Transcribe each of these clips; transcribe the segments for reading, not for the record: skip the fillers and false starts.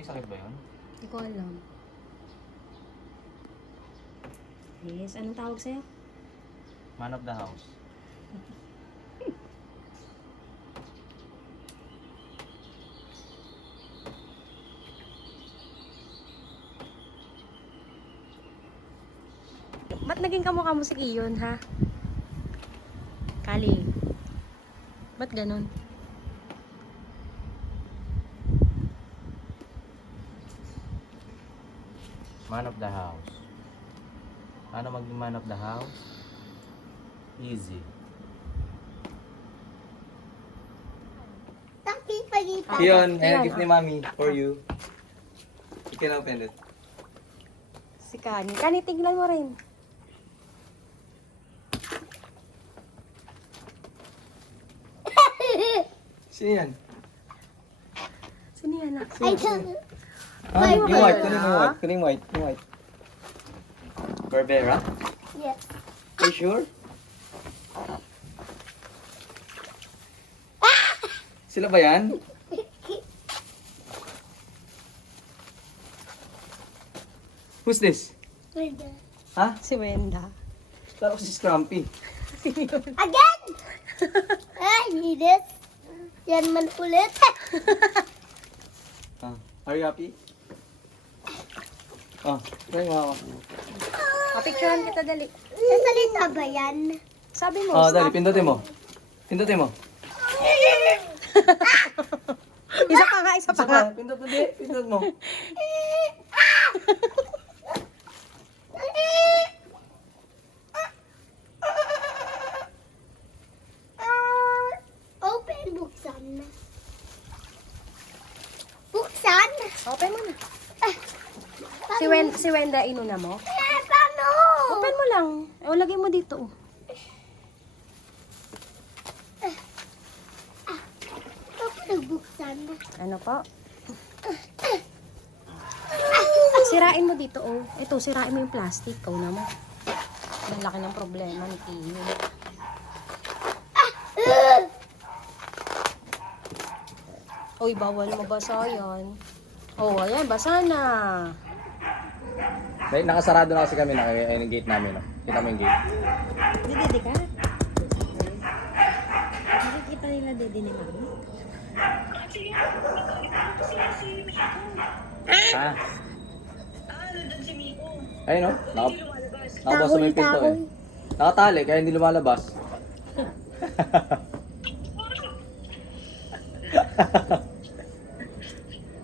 May sakit ba yun? Hindi ko alam. Yes, anong tawag sa'yo? Man of the house. Ba't naging kamukha mo si Kiyon, ha? Kali. Ba't ganun? Man of the house. Paano maging man of the house? Easy. Yun, Ayan, gift ni Mami for you. You can open it. Si Kani. Kani, tignan mo rin. Sino yan? Sino yan, anak? Ah, yung white, kuning white. Barbera? Yes. Are you sure? Sila ba yan? Who's this? Ha? Si Wenda. Tara ko si Scrumpy. Again! I need it. Yan man ulit. Are you happy? Try mo ako. Papicturean kita, dali. Nasalita ba yan? Sabi mo, Dali, stop. pindutin mo. Pindutin mo. Isa pa nga, isa pa nga. Pindut mo. Open, buksan. Buksan? Open mo na. Paano? Si Wenda, inuna mo? Paano? Open mo lang. O, lagay mo dito. Paano buksan? Ano po? Sirain mo dito, oh. Ito, sirain mo yung plastic. Ikaw naman. Ang laki ng problema ni Kiyo. Uy, bawal mo basa yan. Oh, ayan, basa na. Nakasarado na kasi kami yung gate namin. No? Kita mo yung gate. Didi ka? Nakikita nila didi ni Mami. Ha? Ayun no? Nakabasa mo yung pinto eh. Nakatali kaya hindi lumalabas.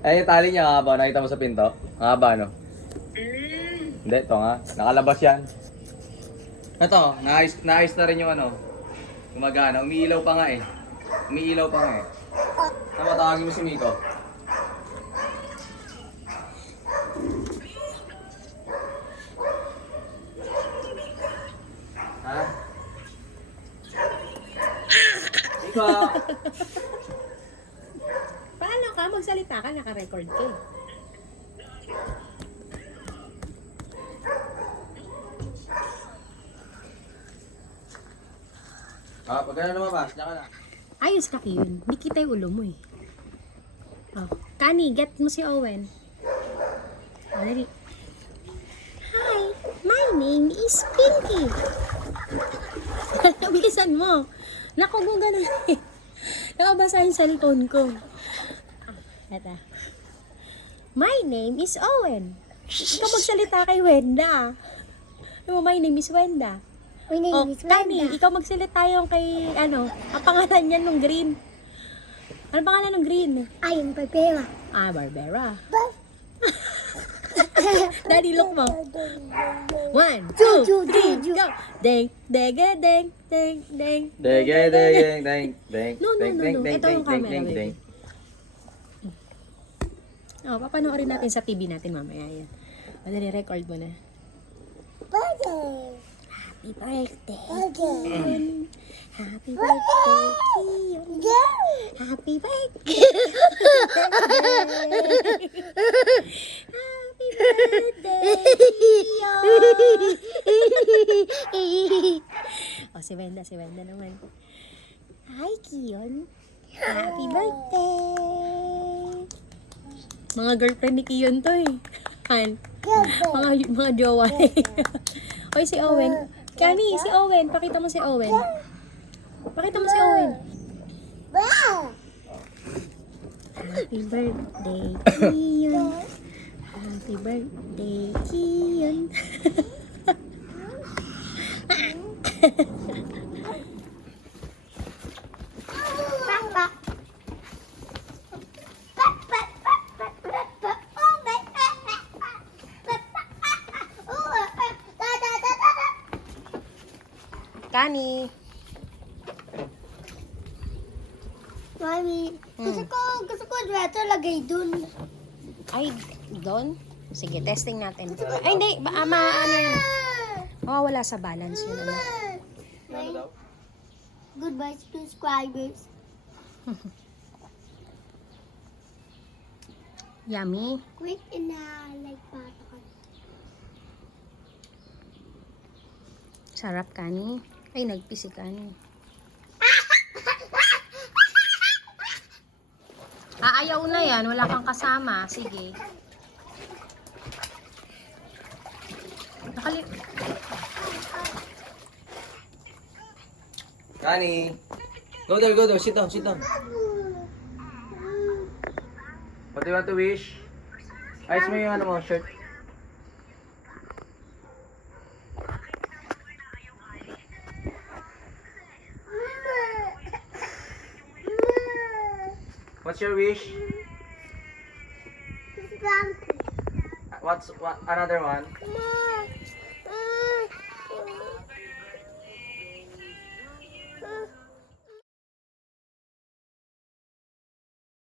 Ay, yung tali niya nga ba? Nakita mo sa pinto? Nga ba, no? Hindi, ito nga. Nakalabas yan. Ito, naayos na rin yung ano. Gumagana. Umiilaw pa nga eh. Umiilaw pa nga eh. Tama, tawagin mo si Miko. Ha? Miko! Paano ka? Magsalita ka, naka-record ka. Pag gano'n lumabas, diyan ka na. Ayos ka, Kiyon. Hindi kita yung ulo mo eh. Oh. Kani, get mo si Owen. Oh, dali. Hi, my name is Pinky. Bilisan mo. Naku, mo ganun eh. Nakabasa yung cellphone ko. Eto. My name is Owen. Ikaw magsalita kay Wenda. My name is Wenda. My name is Kani, Wanda. ikaw magsalita yung kay, ang pangalan niya nung green. Ano pangalan ng green? Ay, yung Barbera. Ah, Barbera. Daddy, look mo. 1, 2, 3, go! Deng, deng, deng, deng, deng. Deng. No. Ito yung camera, baby. Oh, papanoorin natin sa TV natin mamaya yan. Madali, record mo na. Birthday. Happy birthday, Birthday. Kiyon. Happy birthday, Kiyon. Happy birthday. Happy birthday, Kiyon. O, si Wenda naman. Hi, Kiyon. Happy birthday. Mga girlfriend ni Kiyon to eh. Han. Mga jowa na eh. Oy, si Owen. Kani, si Owen. Pakita mo si Owen. Pakita mo si Owen. Happy birthday, Kiyon. Happy birthday, Kiyon. Kani. Mami, gusto ko dito lagay dun. Ay, doon? Sige, testing natin. Ay, hindi. Ano yan? Mawawala sa balance yun. Ano? Goodbye, subscribers. Yummy. Quick and like pato. Sarap, Kani. Ay, nagpisi Kani. Ayaw na yan. Wala kang kasama. Sige. Kani. Go there. Sit down. What do you want to wish? Ayos mo yung ano mo, shirt. What's your wish? What's another one? Come on.